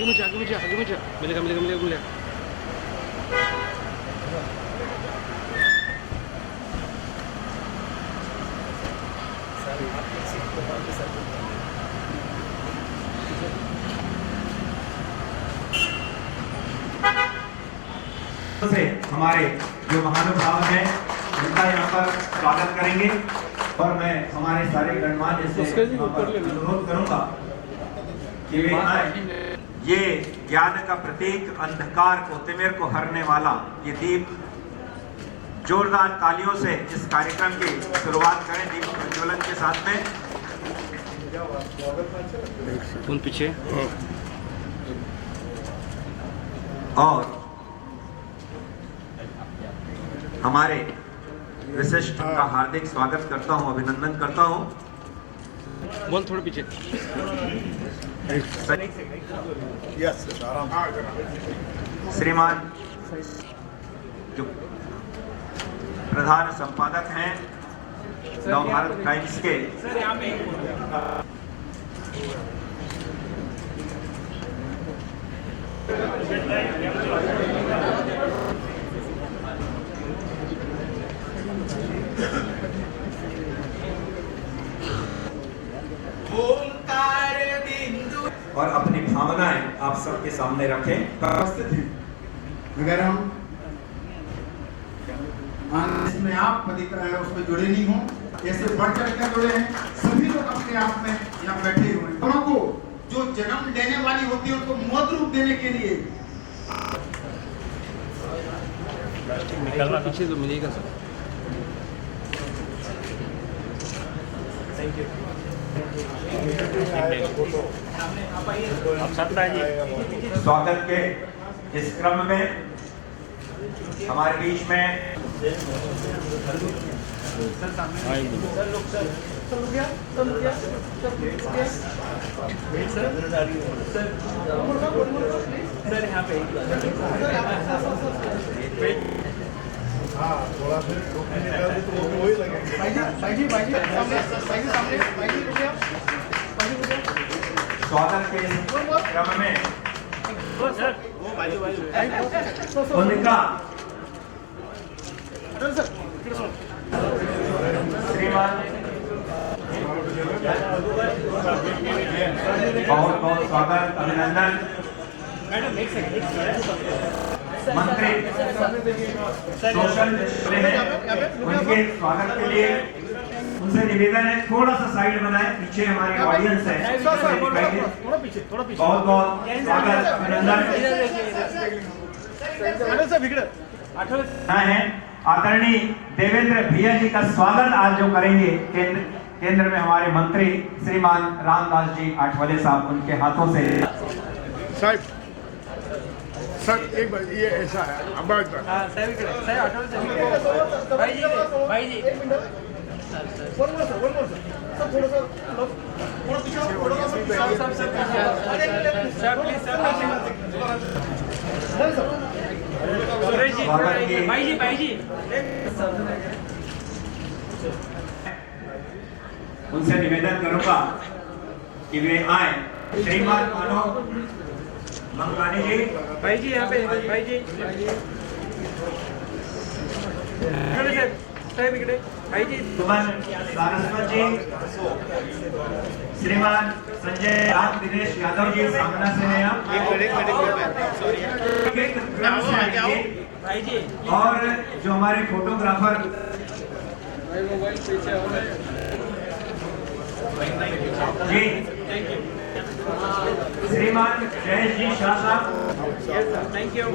आगे मुझे मिलेगा। से हमारे जो महानुभाव हैं उनका यहाँ पर स्वागत करेंगे और मैं हमारे सारे गणमान्य से अनुरोध करूंगा कि वे आए। ये ज्ञान का प्रतीक, अंधकार को, तिमिर को हरने वाला ये दीप, जोरदार तालियों से इस कार्यक्रम की शुरुआत करें दीप प्रज्वलन के साथ में। फोन पीछे और हमारे विशिष्ट का हार्दिक स्वागत करता हूं, अभिनंदन करता हूं। बोल थोड़ा पीछे। श्रीमान जो प्रधान संपादक हैं नवभारत टाइम्स के, और अपनी भावनाएं आप सबके सामने रखें। अगर हम इसमें आप पवित्र है उसमें जुड़े नहीं हो, ऐसे बढ़ चढ़ कर जुड़े हैं, सभी लोग अपने आप में यहाँ बैठे हुए हैं। दोनों को जो जन्म देने वाली होती है उनको मौत रूप देने के लिए पीछे तो मिलेगा सर। Thank you. स्वागत के इस क्रम में हमारे बीच में स्वागत के इस क्रम में उनका श्रीमान बहुत बहुत स्वागत, अभिनंदन। मंत्री सोशल उनके स्वागत के लिए उनसे निवेदन है थोड़ा सा साइड बनाए, पीछे हमारी ऑडियंस है। बहुत बहुत स्वागत, अभिनंदन है। आदरणीय देवेंद्र भैया जी का स्वागत आज जो करेंगे केंद्र में हमारे मंत्री श्रीमान रामदास जी आठवले साहब, उनके हाथों से। साहब सर एक बार ये ऐसा है, अब भाई जी उनसे निवेदन करूंगा कि वे आए। श्रीमान मानो मंगलानी जी, भाई जी यहाँ पे भाई जी भाई जी सुमन सारस्वत जी, श्रीमान संजय राम दिनेश यादव जी सामना से हैं आप। भाई जी और जो हमारे फोटोग्राफर जी, श्रीमान जयेश जी शाह साहब, थैंक यू।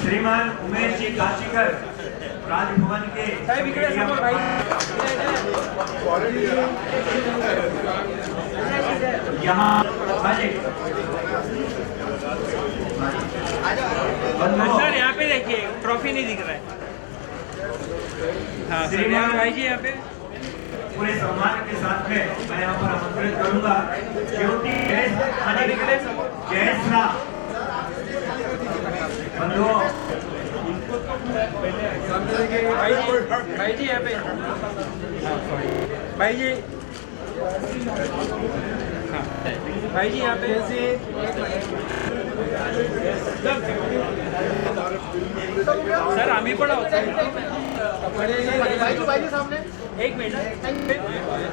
श्रीमान उमेश जी काशीकर, राजभवन के यहाँ सर यहाँ पे देखिए ट्रॉफी नहीं दिख रहा है। हाँ श्रीमान भाई जी यहाँ पे पूरे सम्मान के साथ में मैं यहाँ पर आमंत्रित करूंगा ज्योति जयसरा बंधुओं, भाई जी यहाँ पे भाई जी, हाँ भाई जी यहाँ पे सर आम्ही पण आहोत एक मिनिट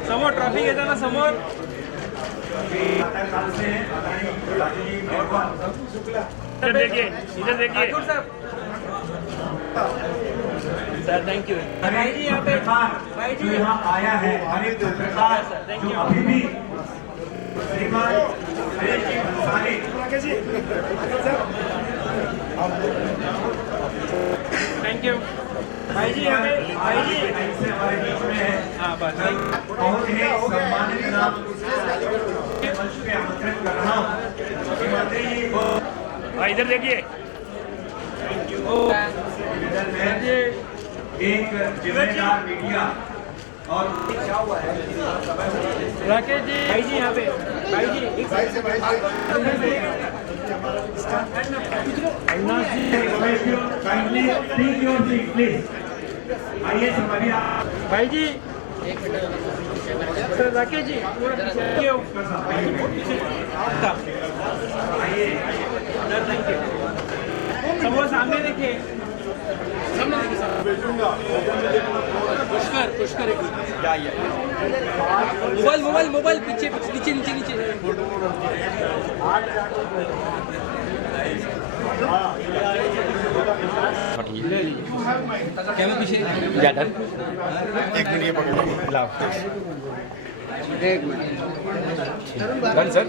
समोर ट्रॉफी घेताना समोर इधर देखिए ठाकुर साहब सर थैंक यू भाई जी यहाँ पे भाई जो जी यहाँ आया है हर एक पत्रकार जो अभी भी श्रीमान सुरेश जी भंसाली थैंक यू भाई जी यहाँ पे भाई जी ऐसे हमारे बीच में है हाँ बस बहुत ही सम्मानित नाम मंच पे आमंत्रित कर रहा हूँ मुख्यमंत्री जी को इधर देखिए इधर में एक जिम्मेदार मीडिया और राकेश जी भाई जी यहाँ पे भाई जी एक साइड से भाई kindly take your seat please आइए सब अभी भाई जी सर राकेश जी क्यों आइए सर थैंक यू समोर सामने देखिए पुष्कर एक मोबाइल पीछे नीचे क्या मैं पीछे एक मिनट ये पकड़ो लाओ डन सर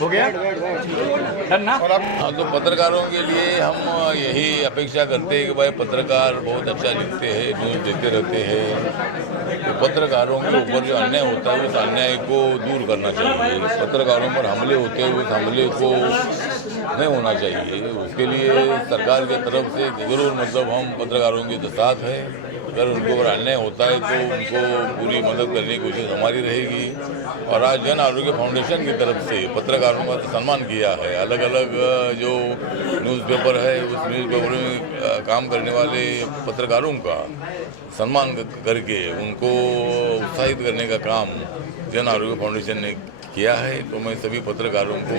हो गया डन ना। हाँ, तो पत्रकारों के लिए हम यही अपेक्षा करते हैं कि भाई पत्रकार बहुत अच्छा लिखते हैं, न्यूज़ देते रहते हैं। तो पत्रकारों के ऊपर जो अन्याय होता है उस अन्याय को दूर करना चाहिए। पत्रकारों पर हमले होते हैं उस हमले को नहीं होना चाहिए। उसके लिए सरकार की तरफ से ज़रूर मतलब हम पत्रकारों के साथ हैं। अगर उनको ऊपर अन्याय होता है तो उनको पूरी मदद करने की कोशिश हमारी रहेगी। और आज जन आरोग्य फाउंडेशन की तरफ से पत्रकारों का सम्मान किया है। अलग अलग जो न्यूज़पेपर है उस न्यूज़पेपर में काम करने वाले पत्रकारों का सम्मान करके उनको उत्साहित करने का काम जन आरोग्य फाउंडेशन ने किया है। तो मैं सभी पत्रकारों को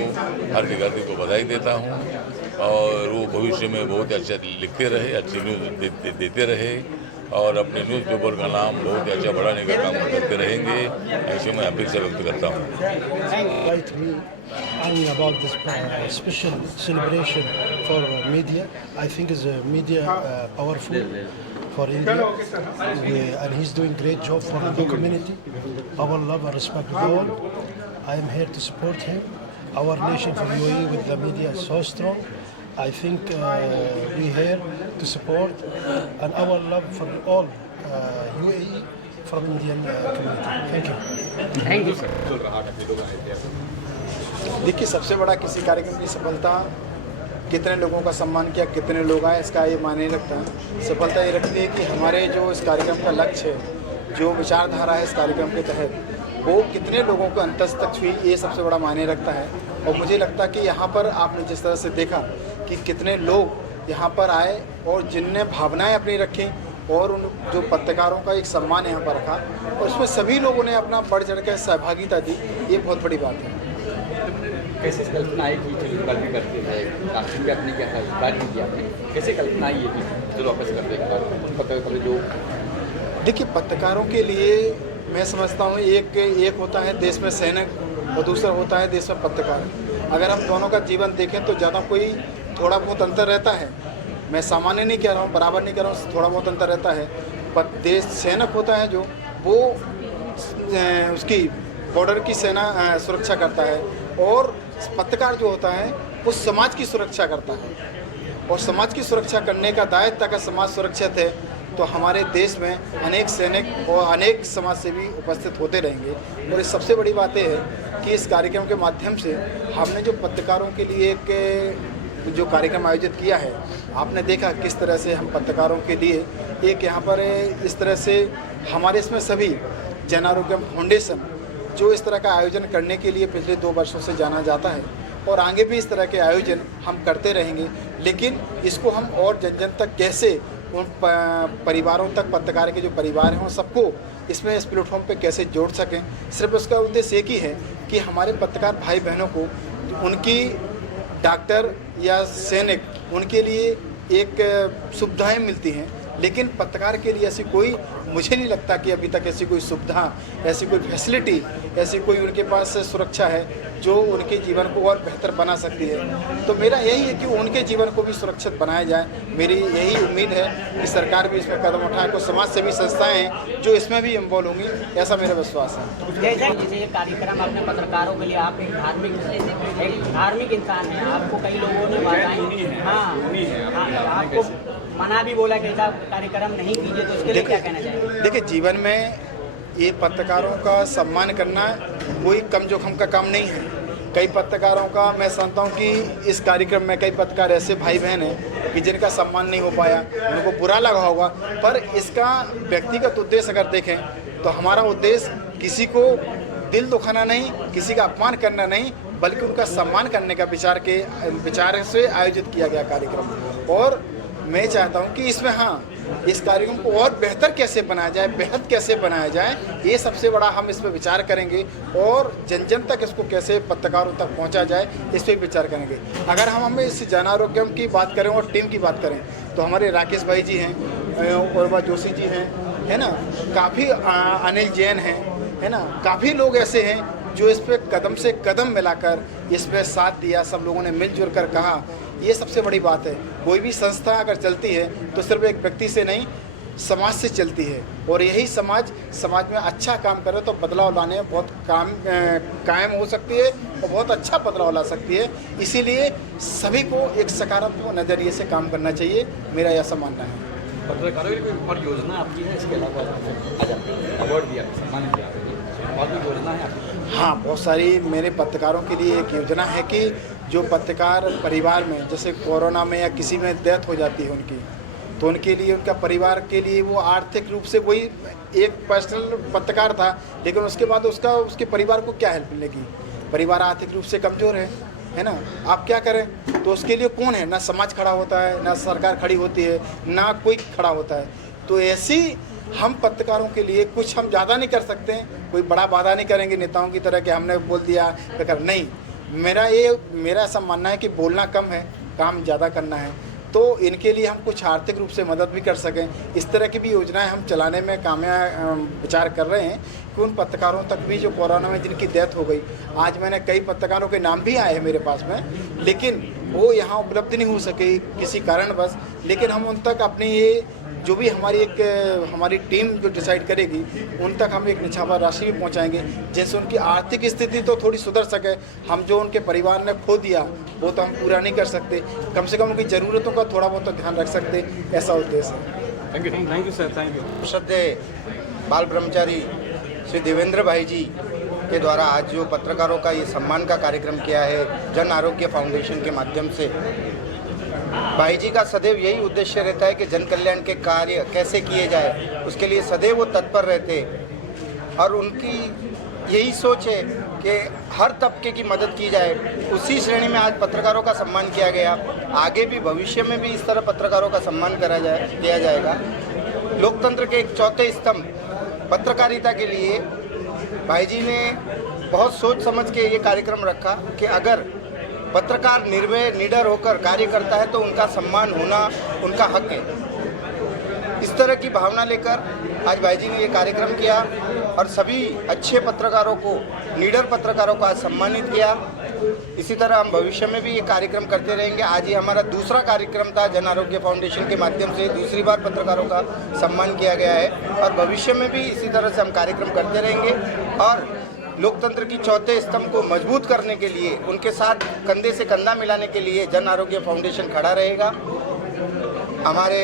हार्दिक को बधाई देता हूँ और वो भविष्य में बहुत अच्छा लिखते रहे, अच्छी न्यूज़ देते रहे और अपने न्यूज़पेपर का नाम बहुत ही अच्छा बढ़ाने का काम करते रहेंगे, ऐसे मैं अपेक्षा व्यक्त करता हूँ। Invite me about this special celebration for media. I think is media powerful for India, and he's doing great job for the community. Our love and respect to all. I am here to support him. Our nation for UAE with the media is so strong. I think we here to support and our love for all UAE from Indian community. Thank you. देखिए, सबसे बड़ा किसी कार्यक्रम की सफलता कितने लोगों का सम्मान किया, कितने लोग आए, इसका ये मायने रखता है। सफलता ये रखती है कि हमारे जो इस कार्यक्रम का लक्ष्य है, जो विचारधारा है इस कार्यक्रम के तहत, वो कितने लोगों को अंत तक हुई, ये सबसे बड़ा मायने रखता है। और मुझे लगता है कि यहाँ पर आपने जिस तरह से देखा कि कितने लोग यहाँ पर आए और जिनने भावनाएं अपनी रखी और उन जो पत्रकारों का एक सम्मान यहाँ पर रखा और उसमें सभी लोगों ने अपना बढ़ चढ़ कर सहभागिता दी, ये बहुत बड़ी बात है। कैसे कल्पना आई कि चलो कल भी करते हैं, कास्टिंग भी आपने किया था, स्टार्ट भी किया आपने, कैसे कल्पना आई है कि चलो वापस करते हैं पत्रकार जो? देखिए, पत्रकारों के लिए मैं समझता हूँ एक होता है देश में सैनिक और दूसरा होता है देश में पत्रकार। अगर हम दोनों का जीवन देखें तो ज़्यादा कोई थोड़ा बहुत अंतर रहता है। मैं सामान्य नहीं कह रहा हूँ, बराबर नहीं कह रहा हूँ, थोड़ा बहुत अंतर रहता है। पर देश सैनिक होता है जो वो उसकी बॉर्डर की सेना सुरक्षा करता है और पत्रकार जो होता है वो समाज की सुरक्षा करता है। और समाज की सुरक्षा करने का दायित्व अगर समाज सुरक्षित है तो हमारे देश में अनेक सैनिक और अनेक समाज सेवी उपस्थित होते रहेंगे। और इस सबसे बड़ी बात यह है कि इस कार्यक्रम के माध्यम से हमने जो पत्रकारों के लिए एक जो कार्यक्रम आयोजित किया है, आपने देखा किस तरह से हम पत्रकारों के लिए एक यहाँ पर इस तरह से हमारे इसमें सभी जन आरोग्य फाउंडेशन जो इस तरह का आयोजन करने के लिए पिछले 2 वर्षों से जाना जाता है और आगे भी इस तरह के आयोजन हम करते रहेंगे। लेकिन इसको हम और जन जन तक कैसे उन परिवारों तक, पत्रकार के जो परिवार हैं उन सबको इसमें इस प्लेटफॉर्म पे कैसे जोड़ सकें। सिर्फ उसका उद्देश्य एक ही है कि हमारे पत्रकार भाई बहनों को उनकी डॉक्टर या सैनिक उनके लिए एक सुविधाएं मिलती हैं, लेकिन पत्रकार के लिए ऐसी कोई, मुझे नहीं लगता कि अभी तक ऐसी कोई सुविधा, ऐसी कोई फैसिलिटी, ऐसी कोई उनके पास सुरक्षा है जो उनके जीवन को और बेहतर बना सकती है। तो मेरा यही है कि उनके जीवन को भी सुरक्षित बनाया जाए। मेरी यही उम्मीद है कि सरकार भी इसमें कदम उठाए, कुछ समाज सेवी संस्थाएं हैं जो इसमें भी इन्वॉल्व होंगी, ऐसा मेरा विश्वास है। जैसे ये कार्यक्रम आपने पत्रकारों के लिए, आप एक धार्मिक इंसान हैं, आपको कई लोगों ने बाधाएं, हाँ, आपको मना भी बोला कि ऐसा कार्यक्रम नहीं कीजिए, तो इसके लिए क्या कहना चाहिए? देखिए, जीवन में ये पत्रकारों का सम्मान करना कोई कम जोखिम का काम नहीं है। कई पत्रकारों का मैं समझता हूँ कि इस कार्यक्रम में कई पत्रकार ऐसे भाई बहन हैं कि जिनका सम्मान नहीं हो पाया, उनको बुरा लगा होगा, पर इसका व्यक्तिगत उद्देश्य अगर देखें तो हमारा उद्देश्य किसी को दिल दुखाना नहीं, किसी का अपमान करना नहीं, बल्कि उनका सम्मान करने का विचार से आयोजित किया गया कार्यक्रम। और मैं चाहता हूं कि इसमें इस कार्यक्रम को और बेहतर कैसे बनाया जाए, बेहद कैसे बनाया जाए, ये सबसे बड़ा हम इस पर विचार करेंगे और जन जन तक इसको कैसे पत्रकारों तक पहुंचा जाए, इस पर विचार करेंगे। अगर हम इस जन आरोग्यम की बात करें और टीम की बात करें तो हमारे राकेश भाई जी हैं, उर्वा जोशी जी हैं, है ना, काफ़ी अनिल जैन हैं, है ना, काफ़ी लोग ऐसे हैं जो इस पर कदम से कदम मिलाकर इस पर साथ दिया, सब लोगों ने मिलजुल कर कहा। ये सबसे बड़ी बात है। कोई भी संस्था अगर चलती है तो सिर्फ एक व्यक्ति से नहीं, समाज से चलती है, और यही समाज में अच्छा काम करे तो बदलाव लाने में बहुत कायम हो सकती है और बहुत अच्छा बदलाव ला सकती है। इसीलिए सभी को एक सकारात्मक नज़रिए से काम करना चाहिए, मेरा ऐसा मानना है। पत्रकारों की कोई और योजना आपकी है इसके अलावा? आज आपने अवार्ड दिया, सम्मान किया, और भी योजना है आपकी? हाँ, बहुत सारी मेरे पत्रकारों के लिए एक योजना है कि जो पत्रकार परिवार में, जैसे कोरोना में या किसी में डेथ हो जाती है उनकी, तो उनके लिए, उनका परिवार के लिए, वो आर्थिक रूप से कोई एक पर्सनल पत्रकार था, लेकिन उसके बाद उसके परिवार को क्या हेल्प मिलेगी? परिवार आर्थिक रूप से कमज़ोर है ना, आप क्या करें? तो उसके लिए कौन है? ना समाज खड़ा होता है, ना सरकार खड़ी होती है, ना कोई खड़ा होता है। तो ऐसी हम पत्रकारों के लिए कुछ हम ज़्यादा नहीं कर सकते हैं, कोई बड़ा वादा नहीं करेंगे नेताओं की तरह कि हमने बोल दिया बेकार नहीं। मेरा ऐसा मानना है कि बोलना कम है, काम ज़्यादा करना है। तो इनके लिए हम कुछ आर्थिक रूप से मदद भी कर सकें, इस तरह की भी योजनाएं हम चलाने में विचार कर रहे हैं कि उन पत्रकारों तक भी जो कोरोना में जिनकी डेथ हो गई, आज मैंने कई पत्रकारों के नाम भी आए हैं मेरे पास में, लेकिन वो यहाँ उपलब्ध नहीं हो सके किसी कारणवश, लेकिन हम उन तक अपनी ये जो भी हमारी टीम जो डिसाइड करेगी, उन तक हम एक निछावर राशि भी पहुंचाएंगे, जिससे उनकी आर्थिक स्थिति तो थोड़ी सुधर सके। हम जो उनके परिवार ने खो दिया वो तो हम पूरा नहीं कर सकते, कम से कम उनकी ज़रूरतों का थोड़ा बहुत तो ध्यान रख सकते, ऐसा उद्देश्य है। Thank you sir, thank you. श्रद्धेय बाल ब्रह्मचारी श्री देवेंद्र भाई जी के द्वारा आज जो पत्रकारों का ये सम्मान का कार्यक्रम किया है जन आरोग्य फाउंडेशन के माध्यम से, भाई जी का सदैव यही उद्देश्य रहता है कि जन कल्याण के कार्य कैसे किए जाए, उसके लिए सदैव वो तत्पर रहते हैं और उनकी यही सोच है कि हर तबके की मदद की जाए। उसी श्रेणी में आज पत्रकारों का सम्मान किया गया, आगे भी भविष्य में भी इस तरह पत्रकारों का सम्मान किया जाएगा। लोकतंत्र के एक चौथे स्तंभ पत्रकारिता के लिए भाई जी ने बहुत सोच समझ के ये कार्यक्रम रखा कि अगर पत्रकार निर्भय निडर होकर कार्य करता है तो उनका सम्मान होना उनका हक है। इस तरह की भावना लेकर आज भाई जी ने ये कार्यक्रम किया और सभी अच्छे पत्रकारों को, निडर पत्रकारों को आज सम्मानित किया। इसी तरह हम भविष्य में भी ये कार्यक्रम करते रहेंगे। आज ये हमारा दूसरा कार्यक्रम था, जन आरोग्य फाउंडेशन के माध्यम से दूसरी बार पत्रकारों का सम्मान किया गया है और भविष्य में भी इसी तरह से हम कार्यक्रम करते रहेंगे और लोकतंत्र की चौथे स्तंभ को मजबूत करने के लिए, उनके साथ कंधे से कंधा मिलाने के लिए जन आरोग्य फाउंडेशन खड़ा रहेगा। हमारे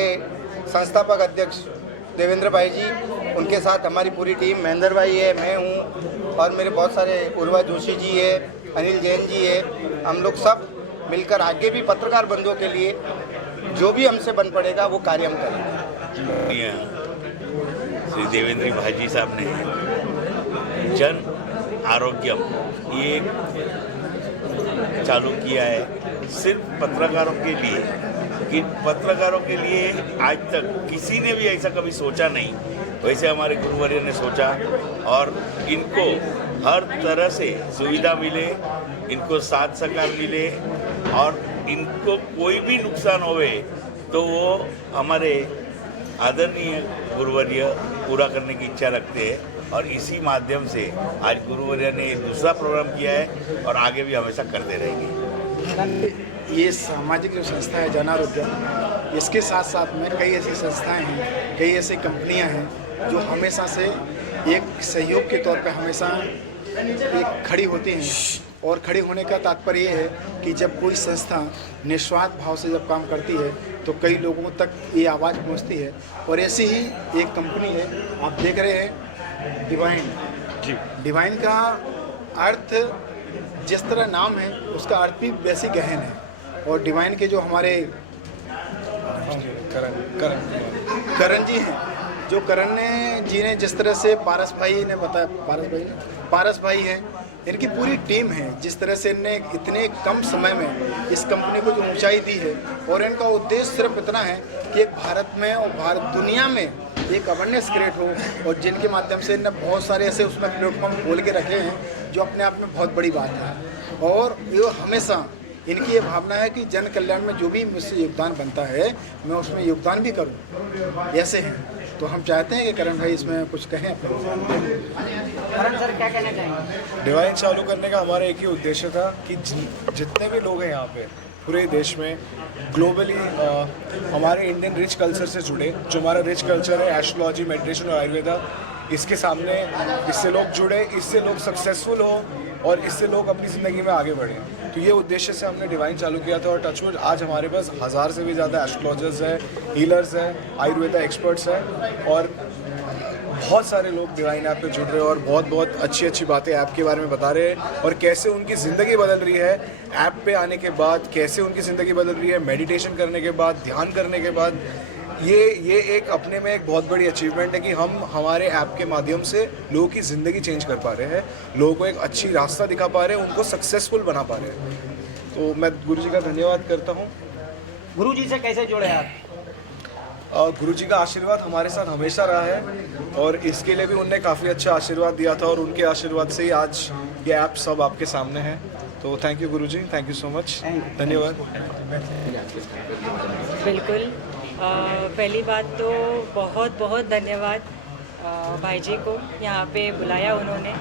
संस्थापक अध्यक्ष देवेंद्र भाई जी, उनके साथ हमारी पूरी टीम, महेंद्र भाई है, मैं हूँ और मेरे बहुत सारे उर्वा जोशी जी है, अनिल जैन जी है, हम लोग सब मिलकर आगे भी पत्रकार बंधुओं के लिए जो भी हमसे बन पड़ेगा वो कार्य हम करेंगे। श्री देवेंद्र भाई जी साहब ने जन आरोग्यम ये चालू किया है सिर्फ पत्रकारों के लिए इन पत्रकारों के लिए आज तक किसी ने भी ऐसा कभी सोचा नहीं, वैसे हमारे गुरुवर्य ने सोचा और इनको हर तरह से सुविधा मिले, इनको साथ सहकार मिले और इनको कोई भी नुकसान होवे तो वो हमारे आदरणीय गुरुवर्य पूरा करने की इच्छा रखते हैं और इसी माध्यम से आज गुरुवर्य ने दूसरा प्रोग्राम किया है और आगे भी हमेशा करते रहेंगे। ये सामाजिक जो संस्था है जन आरोग्य, इसके साथ साथ में कई ऐसी संस्थाएं हैं, कई ऐसी कंपनियां हैं जो हमेशा से एक सहयोग के तौर पे हमेशा एक खड़ी होती हैं। और खड़े होने का तात्पर्य ये है कि जब कोई संस्था निस्वार्थ भाव से जब काम करती है तो कई लोगों तक ये आवाज़ पहुंचती है। और ऐसी ही एक कंपनी है, आप देख रहे हैं डिवाइन जी। डिवाइन का अर्थ जिस तरह नाम है उसका अर्थ भी वैसी गहन है। और डिवाइन के जो हमारे करण जी हैं, जो करण जी ने जिस तरह से पारस भाई हैं, इनकी पूरी टीम है, जिस तरह से इनने इतने कम समय में इस कंपनी को जो ऊंचाई दी है। और इनका उद्देश्य सिर्फ इतना है कि एक भारत में और भारत दुनिया में एक अवेयरनेस क्रिएट हो और जिनके माध्यम से इनने बहुत सारे ऐसे उसमें प्लेटफॉर्म खोल के रखे हैं जो अपने आप में बहुत बड़ी बात है। और ये हमेशा इनकी ये भावना है कि जन कल्याण में जो भी मुझसे योगदान बनता है मैं उसमें योगदान भी करूं, ऐसे हैं। तो हम चाहते हैं कि करण भाई इसमें कुछ कहें। करण सर क्या कहना चाहेंगे? डिवाइन चालू करने का हमारा एक ही उद्देश्य था कि जितने भी लोग हैं यहाँ पे पूरे देश में ग्लोबली हमारे इंडियन रिच कल्चर से जुड़े, जो हमारा रिच कल्चर है एस्ट्रोलॉजी, मेडिटेशन और आयुर्वेदा, इसके सामने इससे लोग जुड़े, इससे लोग सक्सेसफुल हो और इससे लोग अपनी ज़िंदगी में आगे बढ़े। तो ये उद्देश्य से हमने डिवाइन चालू किया था। और टचवुड आज हमारे पास 1000 से भी ज़्यादा एस्ट्रोलॉजर्स हैं, हीलर्स हैं, आयुर्वेदा एक्सपर्ट्स हैं और बहुत सारे लोग डिवाइन ऐप पे जुड़ रहे हैं और बहुत बहुत अच्छी अच्छी बातें ऐप के बारे में बता रहे हैं और कैसे उनकी ज़िंदगी बदल रही है ऐप पे आने के बाद, कैसे उनकी ज़िंदगी बदल रही है मेडिटेशन करने के बाद, ध्यान करने के बाद। ये एक अपने में एक बहुत बड़ी अचीवमेंट है कि हम हमारे ऐप के माध्यम से लोगों की ज़िंदगी चेंज कर पा रहे हैं, लोगों को एक अच्छी रास्ता दिखा पा रहे हैं, उनको सक्सेसफुल बना पा रहे हैं। तो मैं गुरुजी का धन्यवाद करता हूँ। गुरुजी से कैसे जुड़े आप? गुरुजी का आशीर्वाद हमारे साथ हमेशा रहा है और इसके लिए भी उनने काफ़ी अच्छा आशीर्वाद दिया था और उनके आशीर्वाद से ही आज ये ऐप सब आपके सामने है। तो thank you Guruji, thank you so much, धन्यवाद। बिल्कुल, पहली बात तो बहुत बहुत धन्यवाद भाई जी को, यहाँ पे बुलाया उन्होंने।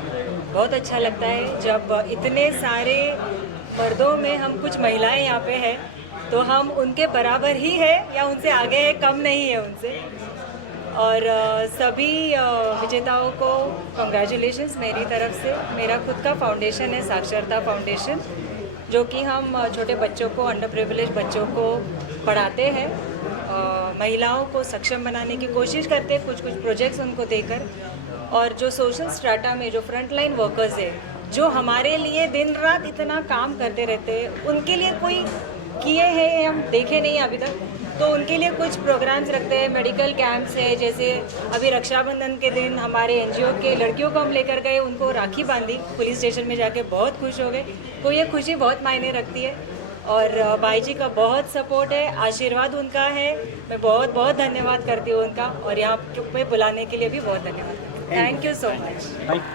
बहुत अच्छा लगता है जब इतने सारे मर्दों में हम कुछ महिलाएं यहाँ पे हैं तो हम उनके बराबर ही है या उनसे आगे है, कम नहीं है उनसे। और सभी विजेताओं को कंग्रेचुलेशंस मेरी तरफ से। मेरा खुद का फाउंडेशन है साक्षरता फाउंडेशन, जो कि हम छोटे बच्चों को, अंडर प्रिविलेज बच्चों को पढ़ाते हैं, महिलाओं को सक्षम बनाने की कोशिश करते हैं, कुछ कुछ प्रोजेक्ट्स उनको देकर। और जो सोशल स्ट्राटा में जो फ्रंटलाइन वर्कर्स है, जो हमारे लिए दिन रात इतना काम करते रहते हैं, उनके लिए कोई किए हैं हम देखे नहीं अभी तक, तो उनके लिए कुछ प्रोग्राम्स रखते हैं, मेडिकल कैंप्स है। जैसे अभी रक्षाबंधन के दिन हमारे एनजीओ के लड़कियों को हम लेकर गए, उनको राखी बांधी पुलिस स्टेशन में जाके, बहुत खुश हो गए। तो ये खुशी बहुत मायने रखती है और भाई जी का बहुत सपोर्ट है, आशीर्वाद उनका है। मैं बहुत बहुत धन्यवाद करती हूँ उनका और यहाँ पे बुलाने के लिए भी बहुत धन्यवाद। Thank you so much.